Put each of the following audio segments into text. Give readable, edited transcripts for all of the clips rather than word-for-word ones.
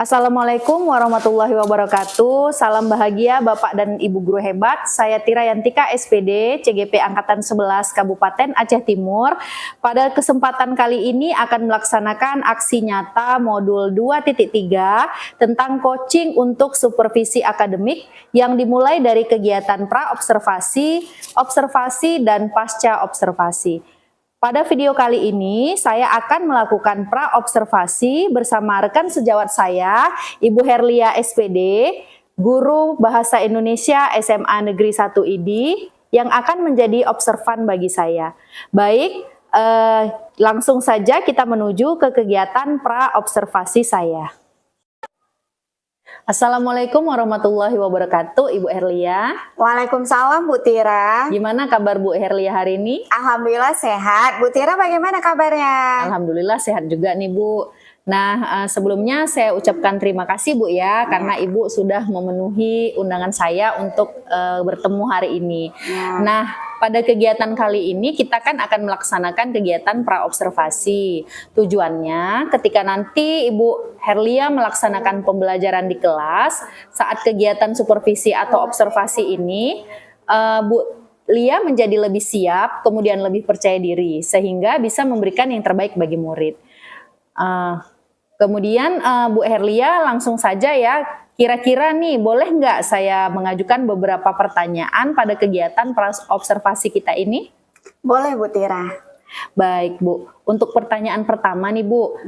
Assalamualaikum warahmatullahi wabarakatuh. Salam bahagia Bapak dan Ibu guru hebat. Saya Tira Yantika SPD, CGP Angkatan 11 Kabupaten Aceh Timur. Pada kesempatan kali ini akan melaksanakan aksi nyata modul 2.3 tentang coaching untuk supervisi akademik yang dimulai dari kegiatan pra-observasi, observasi, dan pasca observasi. Pada video kali ini, saya akan melakukan pra-observasi bersama rekan sejawat saya, Ibu Herlia SPD, Guru Bahasa Indonesia SMA Negeri 1 IDI, yang akan menjadi observan bagi saya. Baik, langsung saja kita menuju ke kegiatan pra-observasi saya. Assalamualaikum warahmatullahi wabarakatuh, Ibu Herlia. Waalaikumsalam, Bu Tira. Gimana kabar Bu Herlia hari ini? Alhamdulillah sehat. Bu Tira bagaimana kabarnya? Alhamdulillah sehat juga nih Bu. Nah, sebelumnya saya ucapkan terima kasih Bu ya, karena Ibu sudah memenuhi undangan saya untuk bertemu hari ini. Nah, pada kegiatan kali ini kita kan akan melaksanakan kegiatan pra-observasi. Tujuannya ketika nanti Ibu Herlia melaksanakan pembelajaran di kelas, saat kegiatan supervisi atau observasi ini, Bu Lia menjadi lebih siap, kemudian lebih percaya diri, sehingga bisa memberikan yang terbaik bagi murid. Kemudian Bu Herlia langsung saja ya, kira-kira nih boleh nggak saya mengajukan beberapa pertanyaan pada kegiatan observasi kita ini? Boleh Bu Tira. Baik Bu, untuk pertanyaan pertama nih Bu,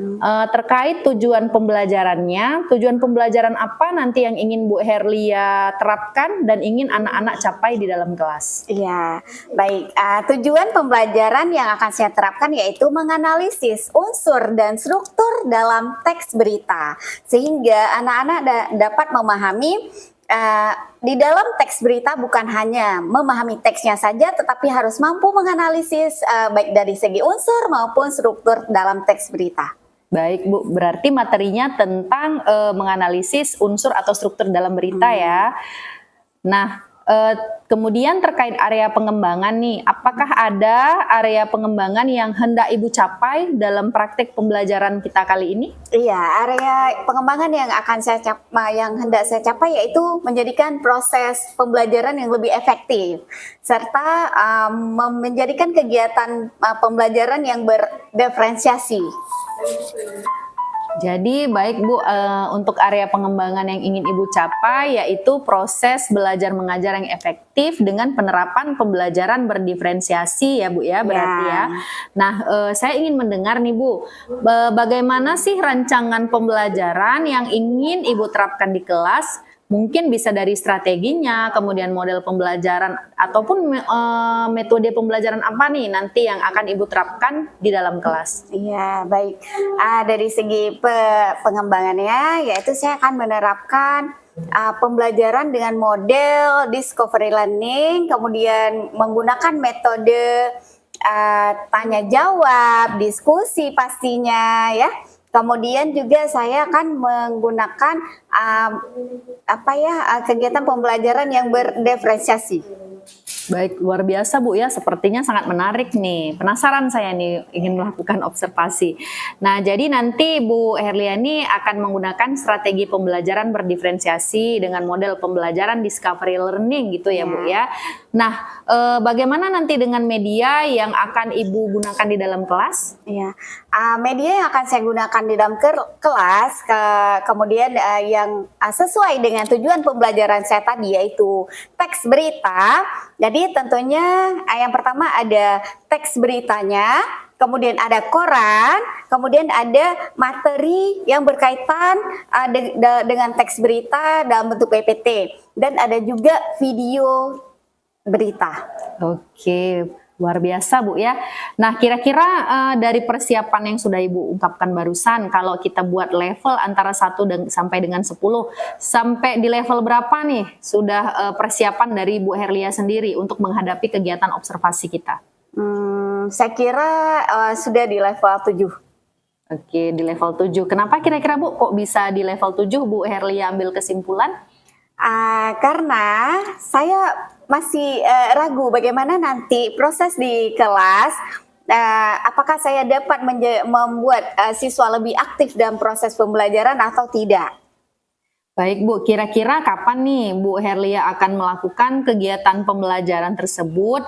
terkait tujuan pembelajarannya, tujuan pembelajaran apa nanti yang ingin Bu Herlia terapkan dan ingin anak-anak capai di dalam kelas? Iya, baik. Tujuan pembelajaran yang akan saya terapkan yaitu menganalisis unsur dan struktur dalam teks berita, sehingga anak-anak dapat memahami di dalam teks berita bukan hanya memahami teksnya saja, tetapi harus mampu menganalisis baik dari segi unsur maupun struktur dalam teks berita. Baik Bu, berarti materinya tentang menganalisis unsur atau struktur dalam berita ya. Nah, kemudian terkait area pengembangan nih, apakah ada area pengembangan yang hendak Ibu capai dalam praktek pembelajaran kita kali ini? Iya, area pengembangan yang hendak saya capai yaitu menjadikan proses pembelajaran yang lebih efektif, serta menjadikan kegiatan pembelajaran yang berdiferensiasi. Jadi baik Bu, untuk area pengembangan yang ingin Ibu capai yaitu proses belajar mengajar yang efektif dengan penerapan pembelajaran berdiferensiasi ya Bu ya, berarti ya. Nah, saya ingin mendengar nih Bu, bagaimana sih rancangan pembelajaran yang ingin Ibu terapkan di kelas? Mungkin bisa dari strateginya, kemudian model pembelajaran, ataupun metode pembelajaran apa nih nanti yang akan Ibu terapkan di dalam kelas? Iya, baik. Dari segi pengembangannya, yaitu saya akan menerapkan pembelajaran dengan model discovery learning, kemudian menggunakan metode tanya jawab, diskusi pastinya ya. Kemudian juga saya akan menggunakan kegiatan pembelajaran yang berdiferensiasi. Baik, luar biasa Bu ya, sepertinya sangat menarik nih. Penasaran saya nih ingin melakukan observasi. Nah, jadi nanti Bu Herlia ini akan menggunakan strategi pembelajaran berdiferensiasi dengan model pembelajaran discovery learning gitu ya Bu ya. Nah, bagaimana nanti dengan media yang akan Ibu gunakan di dalam kelas? Iya, media yang akan saya gunakan di dalam kelas, kemudian yang sesuai dengan tujuan pembelajaran saya tadi yaitu teks berita. Jadi tentunya yang pertama ada teks beritanya, kemudian ada koran, kemudian ada materi yang berkaitan dengan teks berita dalam bentuk PPT, dan ada juga video berita. Oke, luar biasa Bu ya. Nah, kira-kira dari persiapan yang sudah Ibu ungkapkan barusan, kalau kita buat level antara 1 sampai dengan 10, sampai di level berapa nih sudah persiapan dari Bu Herlia sendiri untuk menghadapi kegiatan observasi kita? Saya kira sudah di level 7. Oke, di level 7. Kenapa kira-kira Bu kok bisa di level 7 Bu Herlia ambil kesimpulan? Karena saya masih ragu bagaimana nanti proses di kelas, apakah saya dapat membuat siswa lebih aktif dalam proses pembelajaran atau tidak. Baik Bu, kira-kira kapan nih Bu Herlia akan melakukan kegiatan pembelajaran tersebut?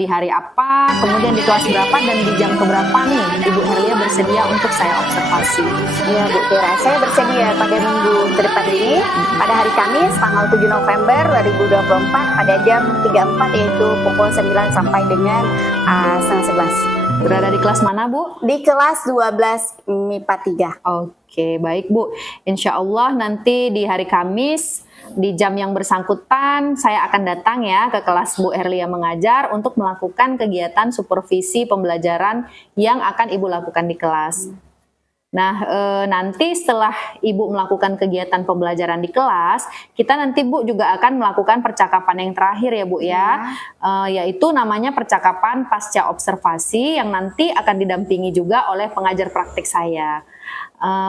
Di hari apa, kemudian di kelas berapa, dan di jam keberapa nih Ibu Herlia bersedia untuk saya observasi? Iya Bu Tira, saya bersedia pada minggu ke depan ini, pada hari Kamis tanggal 7 November 2024 pada jam 34, yaitu pukul 9 sampai dengan setengah 11. Berada di kelas mana Bu? Di kelas 12 MIPA 3. Oke, baik Bu. Insya Allah nanti di hari Kamis di jam yang bersangkutan saya akan datang ya ke kelas Bu Herlia mengajar untuk melakukan kegiatan supervisi pembelajaran yang akan Ibu lakukan di kelas. Nah, nanti setelah Ibu melakukan kegiatan pembelajaran di kelas, kita nanti Bu juga akan melakukan percakapan yang terakhir ya Bu ya, yaitu namanya percakapan pasca observasi yang nanti akan didampingi juga oleh pengajar praktik saya.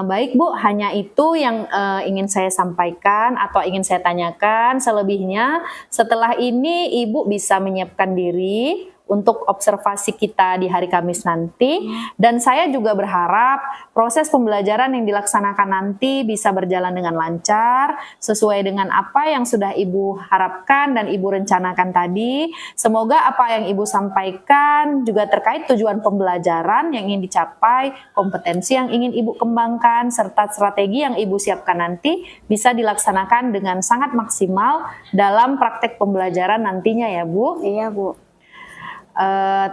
Baik Bu, hanya itu yang ingin saya sampaikan atau ingin saya tanyakan. Selebihnya setelah ini Ibu bisa menyiapkan diri untuk observasi kita di hari Kamis nanti, dan saya juga berharap proses pembelajaran yang dilaksanakan nanti bisa berjalan dengan lancar sesuai dengan apa yang sudah Ibu harapkan dan Ibu rencanakan tadi. Semoga apa yang Ibu sampaikan juga terkait tujuan pembelajaran yang ingin dicapai, kompetensi yang ingin Ibu kembangkan, serta strategi yang Ibu siapkan nanti bisa dilaksanakan dengan sangat maksimal dalam praktek pembelajaran nantinya ya Bu. Iya Bu.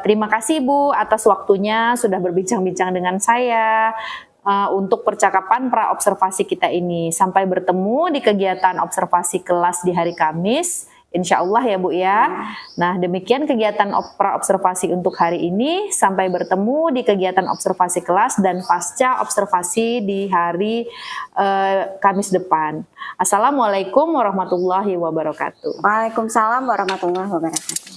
Terima kasih Bu atas waktunya sudah berbincang-bincang dengan saya untuk percakapan pra observasi kita ini. Sampai bertemu di kegiatan observasi kelas di hari Kamis, insya Allah ya Bu ya. Nah, demikian kegiatan pra observasi untuk hari ini. Sampai bertemu di kegiatan observasi kelas dan pasca observasi di hari Kamis depan. Assalamualaikum warahmatullahi wabarakatuh. Waalaikumsalam warahmatullahi wabarakatuh.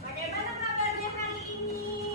Bagaimana kabarnya hari ini?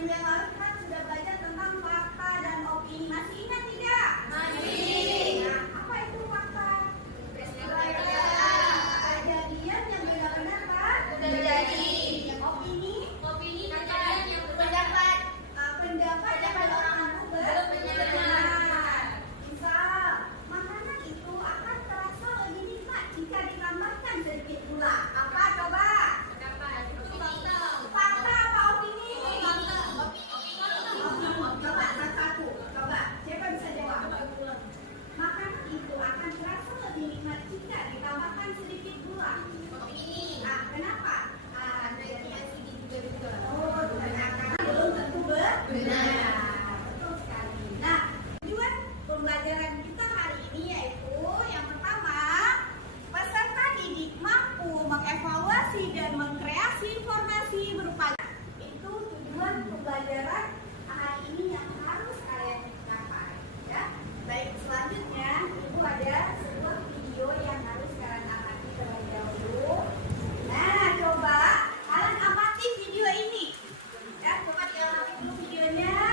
minggu yang lalu kita sudah belajar tentang fakta dan opini. Masih ingat tidak? Masih. Nah, apa itu fakta? Kejadian yang benar-benar kan? Terjadi. Opini? Opini kejadian yang pendapat. Pendapat yang orang belum benar. Misal, makanan itu akan terasa lebih nikmat jika ditambahkan sedikit gula. Apa coba? Fakta apa opini? Coba satu. Coba, siapa bisa jawab? Makanan itu akan terasa lebih nikmat jika ditambahkan sedikit gula. Opini. Nah, kenapa? Oh, karena belum tentu benar. Betul sekali. Nah, tujuan pembelajaran kita hari ini yaitu yang pertama, peserta didik mampu mengevaluasi dan mengkreasi informasi berupa itu tujuan pembelajaran hari ini yang harus kalian capai. Ya, baik selanjutnya ibu ada sebuah video yang harus kalian amati terlebih dahulu. Nah, coba kalian amati video ini. Ya, coba diamati dulu videonya.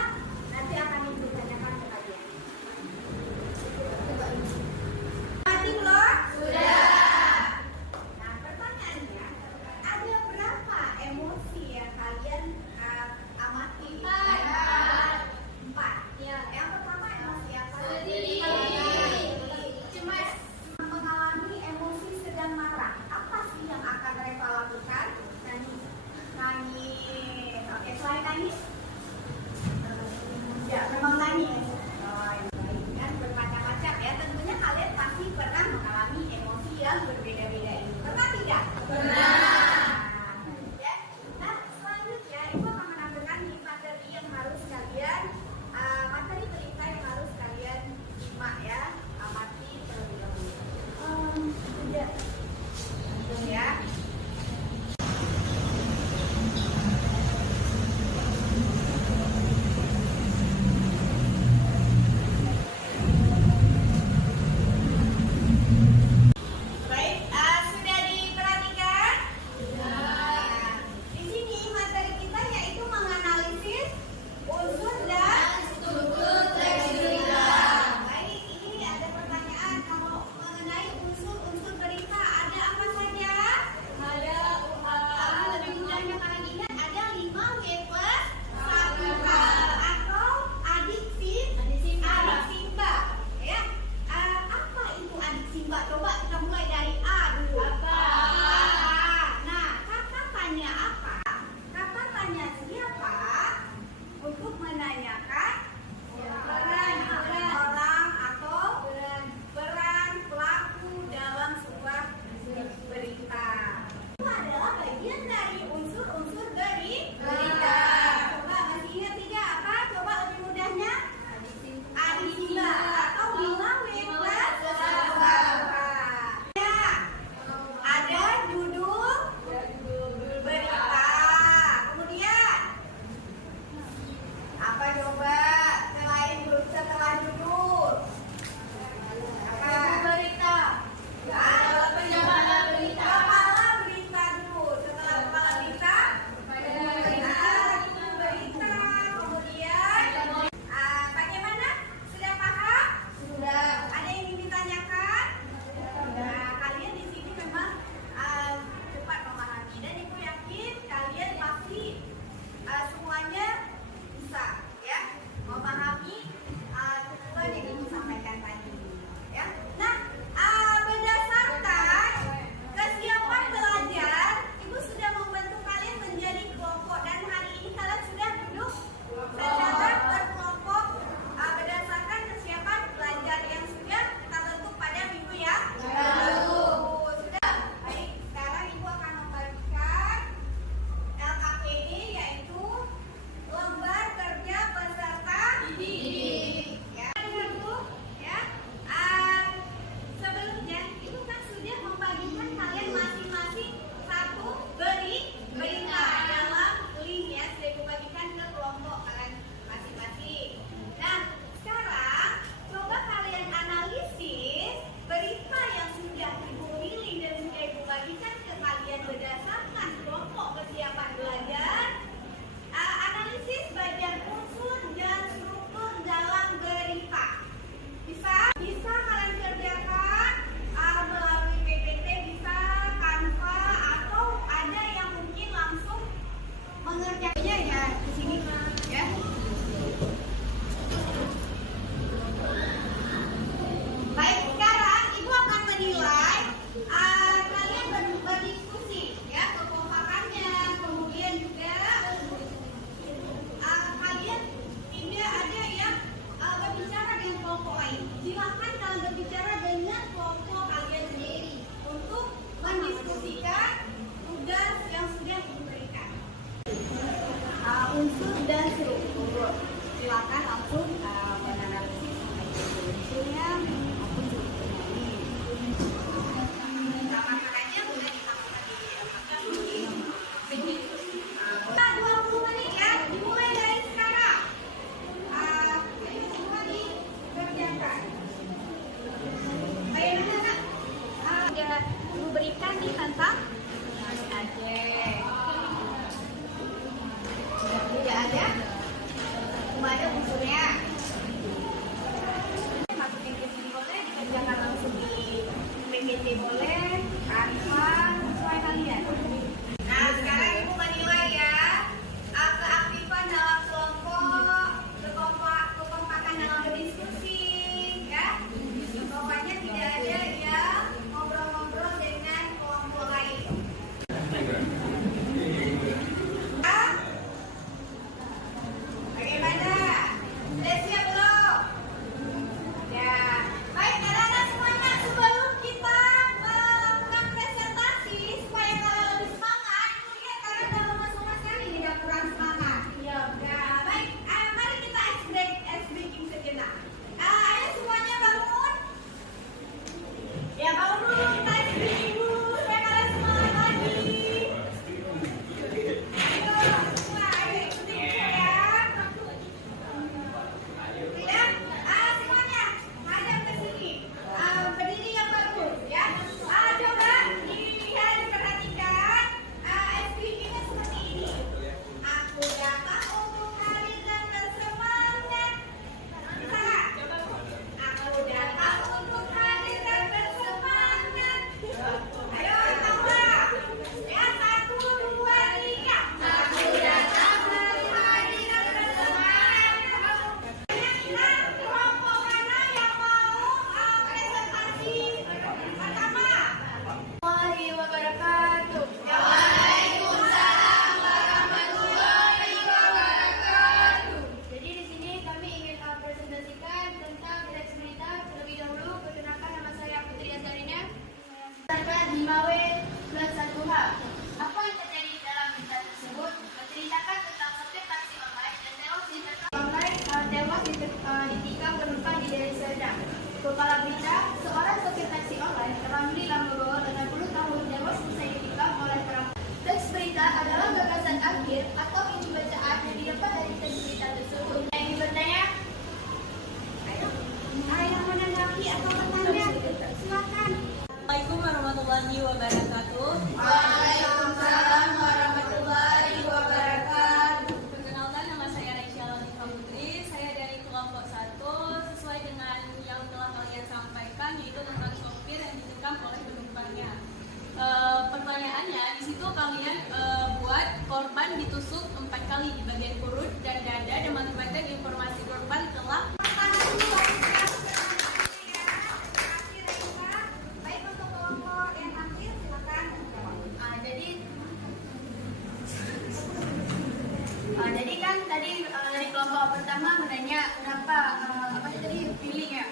kelompok pertama menanya kenapa apa tadi feeling ya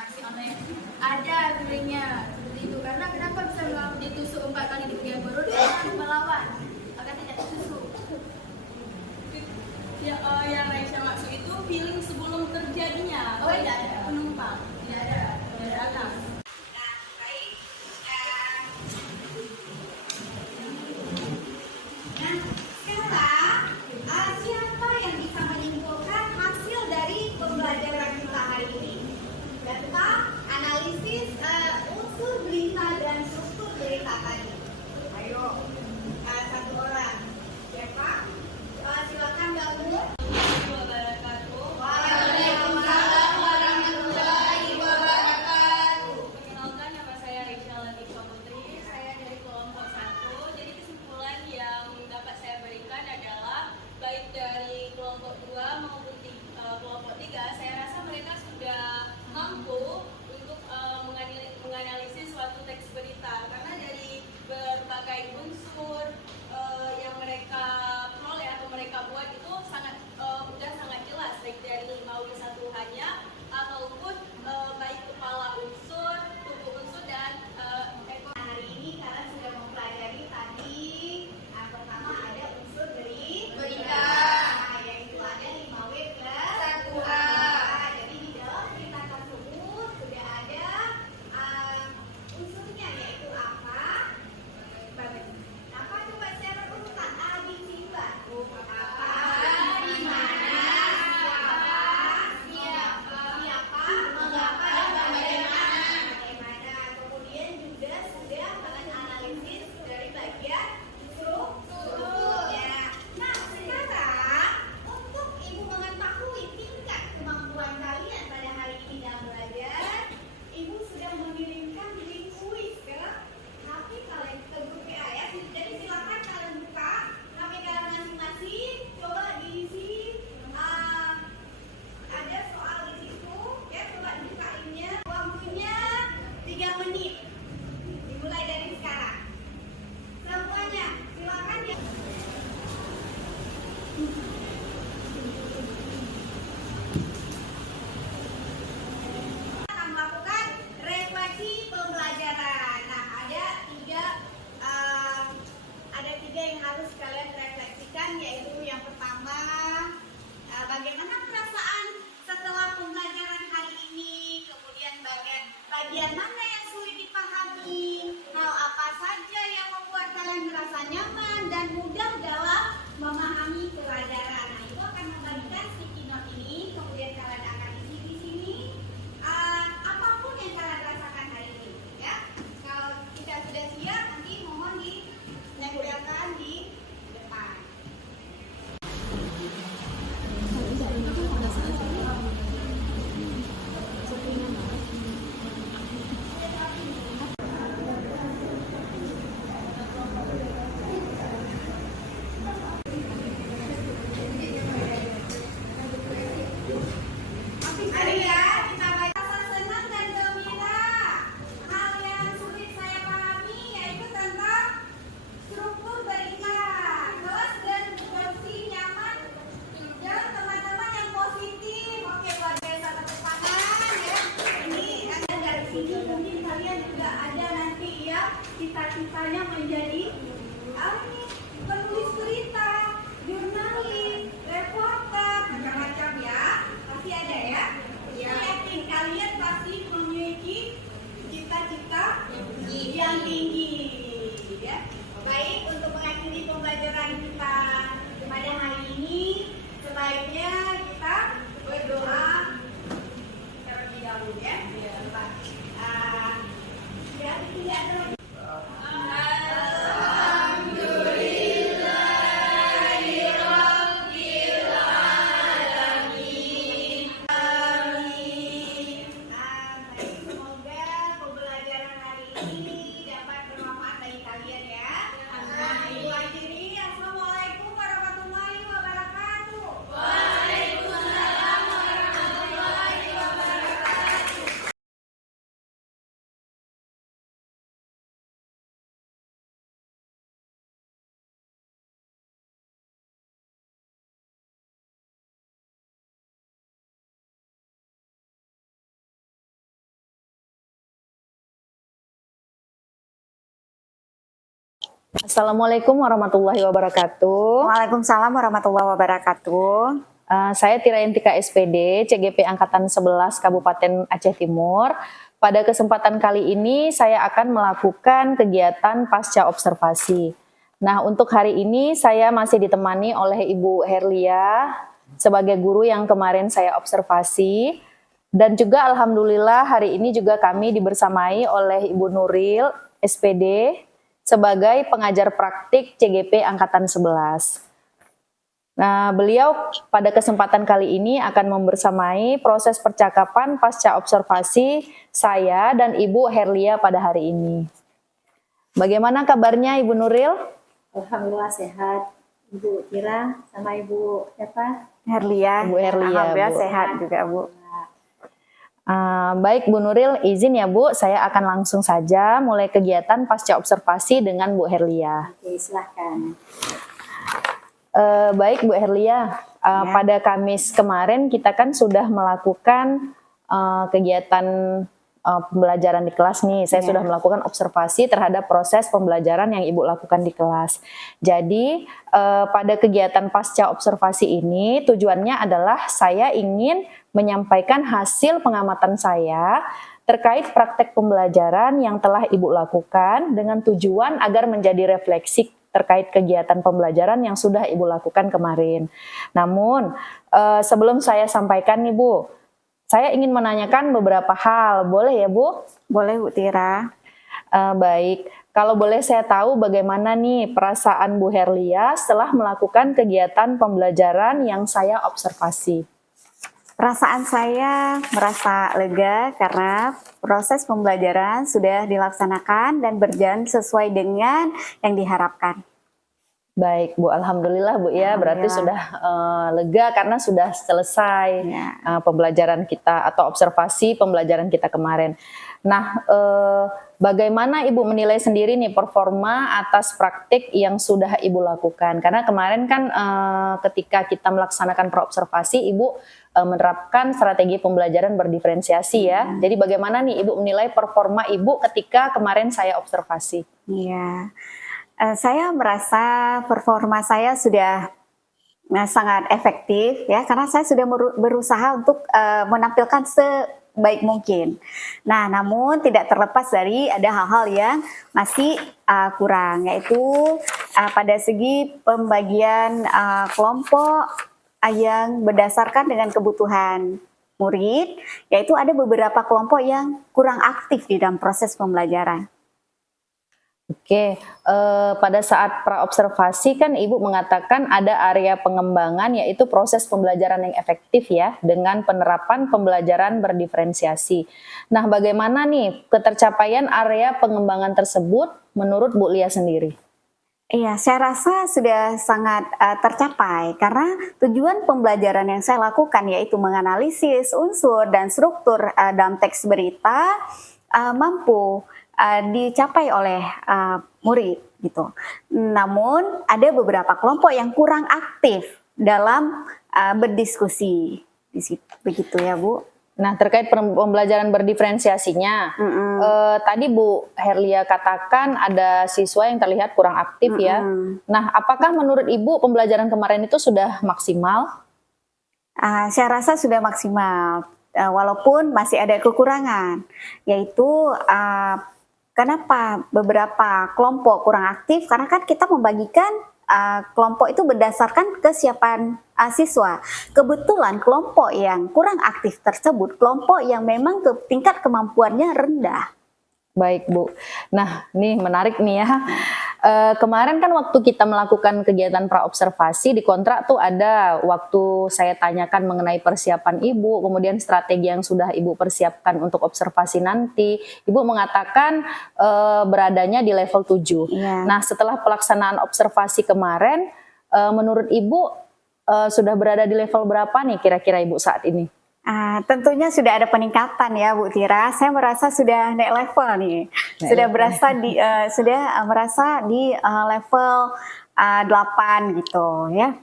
taksi online ada feelingnya seperti itu karena kenapa bisa ditusuk 4 kali di bagian perut dan melawan agar tidak ditusuk. Ya, yang Raisya maksud itu feeling sebelum terjadinya. Oh, tidak ada penumpang. tidak ada Datang. Nah, baik. Nah, sekarang siapa yang bisa menyimpulkan hasil dari pembelajaran kita hari ini? Data, analisis unsur berita dan struktur berita tadi. Ayo, satu orang. Siapa? Silakan gabung. Waalaikumsalam warahmatullahi wabarakatuh. Perkenalkan, nama saya Raisya Latifah Putri. Saya dari kelompok 1. Jadi kesimpulan yang dapat saya berikan adalah baik dari kelompok 2 maupun kelompok 3, saya rasa mereka sudah mampu untuk menganalisis suatu teks berita karena dari berbagai unsur yang mereka peroleh atau mereka buat itu sangat sudah sangat jelas baik dari 5W1H-nya ataupun baik kepala unsur, tubuh unsur dan ekor. Hari ini kalian sudah mempelajari tadi pertama ada unsur berita, yaitu ada 5W plus 1H. Jadi di dalam berita tersebut sudah ada unsurnya yaitu apa? Apa coba secara urutan A, B, C, apa? Di mana? Siapa? Mengapa dan bagaimana? Kemudian juga sudah kalian analisis dari bagian struktur. Ya. Nah, sekarang untuk ibu mengetahui tingkat kemampuan kalian pada hari ini dalam belajar, ibu sudah mengirimkan link kuis ke HP kalian ke grup WA ya. Jadi silakan kalian buka HP kalian masing-masing, coba diisi. Ada soal di situ, ya coba dibuka linknya. Waktunya 3 menit. Dimulai dari sekarang. Semuanya, silakan ya. Akan melakukan refleksi pembelajaran. Nah, ada tiga yang harus kalian refleksikan, yaitu yang pertama, bagaimana perasaan setelah pembelajaran hari ini, kemudian bagian mana yang sulit dipahami, hal apa saja yang membuat kalian merasa nyaman dan mudah dalam memahami pelajaran. Nah, itu akan membagikan sticky note ini, kemudian kalian akan isi di sini apapun yang kalian rasakan hari ini, ya. Kalau kita sudah siap, nanti mohon dinyatakan di depan. Ayo ya, kita baca. Rasa senang dan gembira. Hal yang sulit saya pahami yaitu tentang struktur berita. Kelas dan bersih, nyaman, dan teman-teman yang positif. Oke, luar biasa, tepuk tangan ya. Ini ada dari sini, mungkin kalian juga ada nanti ya cita-citanya menjadi penulis berita, jurnalis, reporter, macam-macam ya. Pasti ada ya. Saya yakin kalian pasti memiliki cita-cita yang tinggi ya. Baik, untuk mengakhiri pembelajaran kita pada hari ini, sebaiknya kita berdoa terlebih dahulu ya. Ya, tidak terlalu. Alhamdulillah. Assalamualaikum warahmatullahi wabarakatuh. Waalaikumsalam warahmatullahi wabarakatuh. Saya Tira Yantika SPD, CGP Angkatan 11 Kabupaten Aceh Timur. Pada kesempatan kali ini saya akan melakukan kegiatan pasca observasi. Nah, untuk hari ini saya masih ditemani oleh Ibu Herlia sebagai guru yang kemarin saya observasi. Dan juga alhamdulillah hari ini juga kami dibersamai oleh Ibu Nuril SPD sebagai pengajar praktik CGP Angkatan 11. Nah, beliau pada kesempatan kali ini akan membersamai proses percakapan pasca observasi saya dan Ibu Herlia pada hari ini. Bagaimana kabarnya Ibu Nuril? Alhamdulillah sehat. Ibu Tira sama Ibu siapa? Herlia. Bu Herlia, Alhamdulillah Bu. sehat juga, Bu. Baik Bu Nuril, izin ya Bu, saya akan langsung saja mulai kegiatan pasca observasi dengan Bu Herlia. Oke, silahkan. Baik Bu Herlia, pada Kamis kemarin kita kan sudah melakukan kegiatan pembelajaran di kelas nih. Saya sudah melakukan observasi terhadap proses pembelajaran yang Ibu lakukan di kelas. Jadi pada kegiatan pasca observasi ini tujuannya adalah saya ingin menyampaikan hasil pengamatan saya terkait praktek pembelajaran yang telah Ibu lakukan dengan tujuan agar menjadi refleksi terkait kegiatan pembelajaran yang sudah Ibu lakukan kemarin. Namun, sebelum saya sampaikan nih Bu, saya ingin menanyakan beberapa hal. Boleh ya Bu? Boleh, Bu Tira. Baik, kalau boleh saya tahu bagaimana nih perasaan Bu Herlia setelah melakukan kegiatan pembelajaran yang saya observasi? Perasaan saya merasa lega karena proses pembelajaran sudah dilaksanakan dan berjalan sesuai dengan yang diharapkan. Baik Bu, alhamdulillah Bu ya, berarti sudah lega karena sudah selesai pembelajaran kita atau observasi pembelajaran kita kemarin. Nah, bagaimana Ibu menilai sendiri nih performa atas praktik yang sudah Ibu lakukan? Karena kemarin kan ketika kita melaksanakan praobservasi, Ibu menerapkan strategi pembelajaran berdiferensiasi ya. Jadi bagaimana nih Ibu menilai performa Ibu ketika kemarin saya observasi? Iya. Saya merasa performa saya sudah sangat efektif ya karena saya sudah berusaha untuk menampilkan sebaik mungkin. Nah, namun tidak terlepas dari ada hal-hal yang masih kurang, yaitu pada segi pembagian kelompok yang berdasarkan dengan kebutuhan murid, yaitu ada beberapa kelompok yang kurang aktif di dalam proses pembelajaran. Oke, pada saat praobservasi kan Ibu mengatakan ada area pengembangan yaitu proses pembelajaran yang efektif ya dengan penerapan pembelajaran berdiferensiasi. Nah, bagaimana nih ketercapaian area pengembangan tersebut menurut Bu Lia sendiri? Iya, saya rasa sudah sangat tercapai karena tujuan pembelajaran yang saya lakukan yaitu menganalisis unsur dan struktur dalam teks berita mampu dicapai oleh murid gitu. Namun ada beberapa kelompok yang kurang aktif dalam berdiskusi. Begitu ya, Bu. Nah, terkait pembelajaran berdiferensiasinya, tadi Bu Herlia katakan ada siswa yang terlihat kurang aktif ya. Nah, apakah menurut Ibu pembelajaran kemarin itu sudah maksimal? Saya rasa sudah maksimal, walaupun masih ada kekurangan, yaitu kenapa beberapa kelompok kurang aktif? Karena kan kita membagikan kelompok itu berdasarkan kesiapan siswa. Kebetulan kelompok yang kurang aktif tersebut kelompok yang memang tingkat kemampuannya rendah. Baik Bu. Nah, nih menarik nih ya. Kemarin kan waktu kita melakukan kegiatan praobservasi di kontrak tuh ada waktu saya tanyakan mengenai persiapan Ibu, kemudian strategi yang sudah Ibu persiapkan untuk observasi nanti. Ibu mengatakan beradanya di level 7. Yeah. Nah, setelah pelaksanaan observasi kemarin, menurut Ibu sudah berada di level berapa nih kira-kira Ibu saat ini? Tentunya sudah ada peningkatan ya Bu Tira. Saya merasa sudah naik level nih. Sudah merasa di level 8 gitu ya.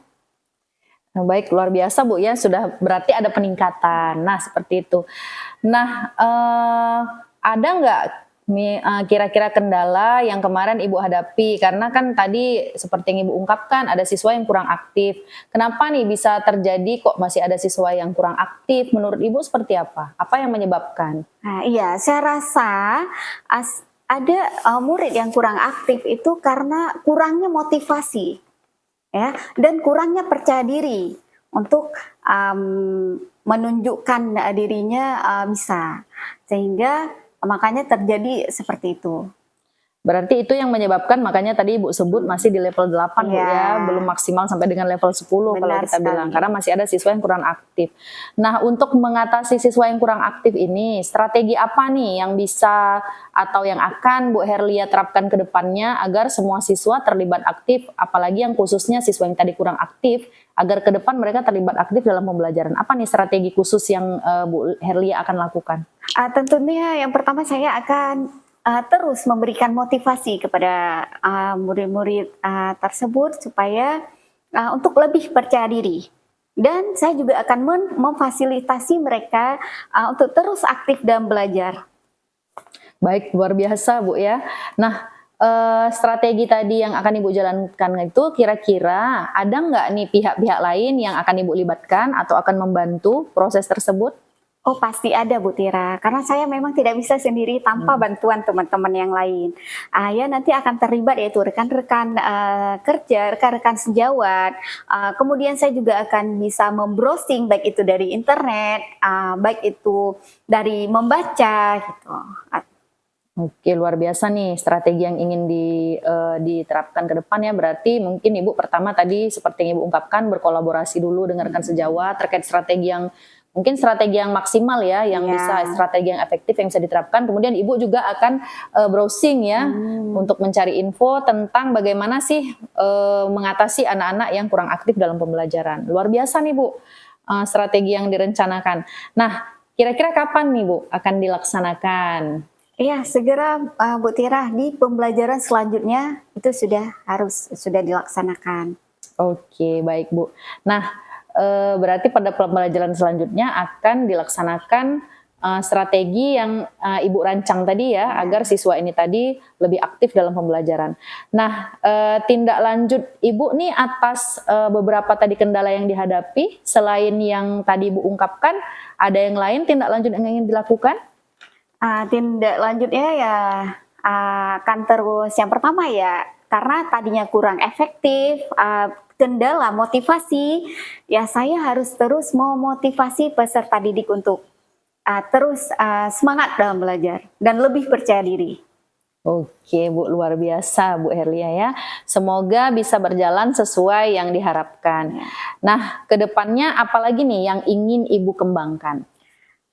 Nah, baik, luar biasa Bu ya, sudah berarti ada peningkatan. Nah, seperti itu. Nah, ada nggak Kira-kira kendala yang kemarin Ibu hadapi, karena kan tadi seperti yang Ibu ungkapkan ada siswa yang kurang aktif. Kenapa nih bisa terjadi kok masih ada siswa yang kurang aktif? Menurut Ibu seperti apa? Apa yang menyebabkan? Nah, iya, saya rasa ada murid yang kurang aktif itu karena kurangnya motivasi, ya, dan kurangnya percaya diri untuk menunjukkan dirinya bisa, sehingga makanya terjadi seperti itu. Berarti itu yang menyebabkan, makanya tadi Ibu sebut masih di level 8 Bu Ya. ya, belum maksimal sampai dengan level 10 kalau Benar kita bilang, sekali. karena masih ada siswa yang kurang aktif. Nah, untuk mengatasi siswa yang kurang aktif ini, strategi apa nih yang bisa atau yang akan Bu Herlia terapkan ke depannya agar semua siswa terlibat aktif, apalagi yang khususnya siswa yang tadi kurang aktif, agar ke depan mereka terlibat aktif dalam pembelajaran. Apa nih strategi khusus yang Bu Herlia akan lakukan? Tentunya yang pertama saya akan terus memberikan motivasi kepada murid-murid tersebut supaya untuk lebih percaya diri. Dan saya juga akan memfasilitasi mereka untuk terus aktif dalam belajar. Baik, luar biasa Bu ya. Nah, strategi tadi yang akan Ibu jalankan itu kira-kira ada nggak nih pihak-pihak lain yang akan Ibu libatkan atau akan membantu proses tersebut? Oh, pasti ada Bu Tira, karena saya memang tidak bisa sendiri tanpa bantuan teman-teman yang lain. Ya nanti akan terlibat yaitu rekan-rekan kerja, rekan-rekan sejawat. Kemudian saya juga akan bisa membrowsing baik itu dari internet, baik itu dari membaca gitu. Oke, luar biasa nih strategi yang ingin diterapkan ke depan ya. Berarti mungkin Ibu pertama tadi seperti yang Ibu ungkapkan berkolaborasi dulu dengan rekan sejawat terkait strategi yang mungkin strategi yang maksimal ya, yang bisa strategi yang efektif yang bisa diterapkan. Kemudian Ibu juga akan browsing ya untuk mencari info tentang bagaimana sih mengatasi anak-anak yang kurang aktif dalam pembelajaran. Luar biasa nih Bu strategi yang direncanakan. Nah, kira-kira kapan nih Bu akan dilaksanakan? Iya, segera Bu Tira, di pembelajaran selanjutnya itu sudah dilaksanakan. Oke, baik Bu. Nah, berarti pada pembelajaran selanjutnya akan dilaksanakan strategi yang Ibu rancang tadi ya, agar siswa ini tadi lebih aktif dalam pembelajaran. Nah, tindak lanjut Ibu nih atas beberapa tadi kendala yang dihadapi, selain yang tadi Ibu ungkapkan, ada yang lain tindak lanjut yang ingin dilakukan? Tindak lanjutnya ya akan terus, yang pertama ya, karena tadinya kurang efektif, kendala motivasi, ya saya harus terus memotivasi peserta didik untuk terus semangat dalam belajar dan lebih percaya diri. Oke Bu, luar biasa Bu Herlia ya. Semoga bisa berjalan sesuai yang diharapkan. Nah, kedepannya apalagi nih yang ingin Ibu kembangkan?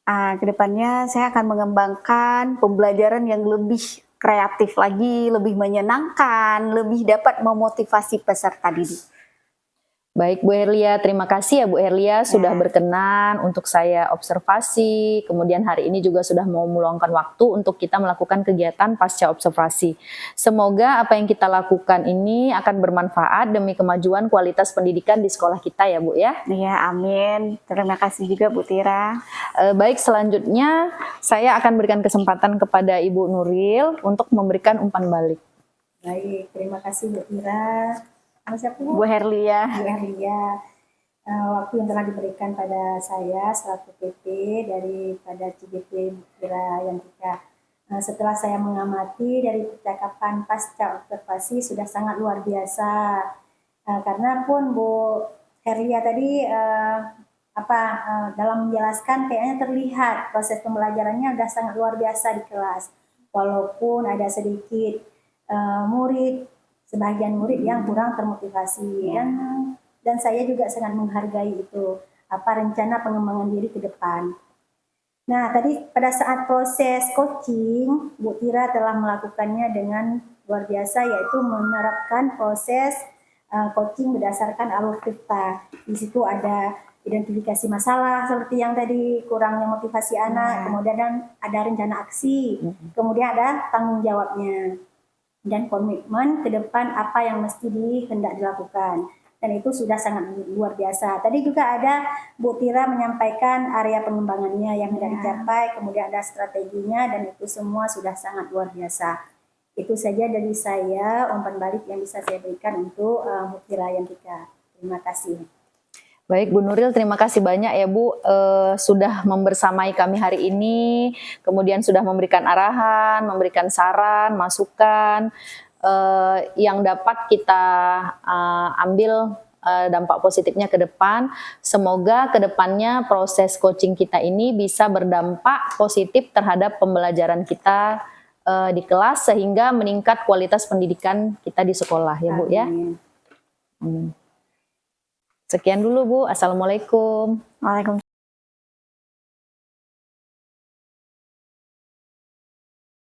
Kedepannya saya akan mengembangkan pembelajaran yang lebih kreatif lagi, lebih menyenangkan, lebih dapat memotivasi peserta didik. Baik Bu Herlia, terima kasih ya Bu Herlia sudah berkenan untuk saya observasi, kemudian hari ini juga sudah mau meluangkan waktu untuk kita melakukan kegiatan pasca observasi. Semoga apa yang kita lakukan ini akan bermanfaat demi kemajuan kualitas pendidikan di sekolah kita ya Bu ya. Iya, amin. Terima kasih juga Bu Tira. Baik, selanjutnya saya akan berikan kesempatan kepada Ibu Nuril untuk memberikan umpan balik. Baik, terima kasih Bu Tira. Siapa Bu? Bu Herlia. Bu Herlia. Waktu yang telah diberikan pada saya selaku PP daripada CGP Tira Yantika. Setelah saya mengamati dari percakapan pasca observasi sudah sangat luar biasa. Karena pun Bu Herlia tadi dalam menjelaskan kayaknya terlihat proses pembelajarannya sudah sangat luar biasa di kelas. Walaupun ada sedikit sebagian murid yang kurang termotivasi dan saya juga sangat menghargai itu rencana pengembangan diri ke depan. Nah, tadi pada saat proses coaching, Bu Tira telah melakukannya dengan luar biasa, yaitu menerapkan proses coaching berdasarkan alur Tirta. Di situ ada identifikasi masalah seperti yang tadi, kurangnya motivasi anak, kemudian ada rencana aksi, kemudian ada tanggung jawabnya dan komitmen ke depan apa yang mesti hendak dilakukan. dan itu sudah sangat luar biasa. Tadi juga ada Bu Tira menyampaikan area pengembangannya yang hendak dicapai, kemudian ada strateginya, dan itu semua sudah sangat luar biasa. Itu saja dari saya, umpan balik yang bisa saya berikan untuk Bu Tira Yantika. Terima kasih. Baik Bu Nuril, terima kasih banyak ya Bu sudah membersamai kami hari ini, kemudian sudah memberikan arahan, memberikan saran, masukan yang dapat kita ambil dampak positifnya ke depan. Semoga ke depannya proses coaching kita ini bisa berdampak positif terhadap pembelajaran kita di kelas sehingga meningkat kualitas pendidikan kita di sekolah ya Bu ya. Amin. Sekian dulu Bu. Assalamualaikum. Waalaikumsalam.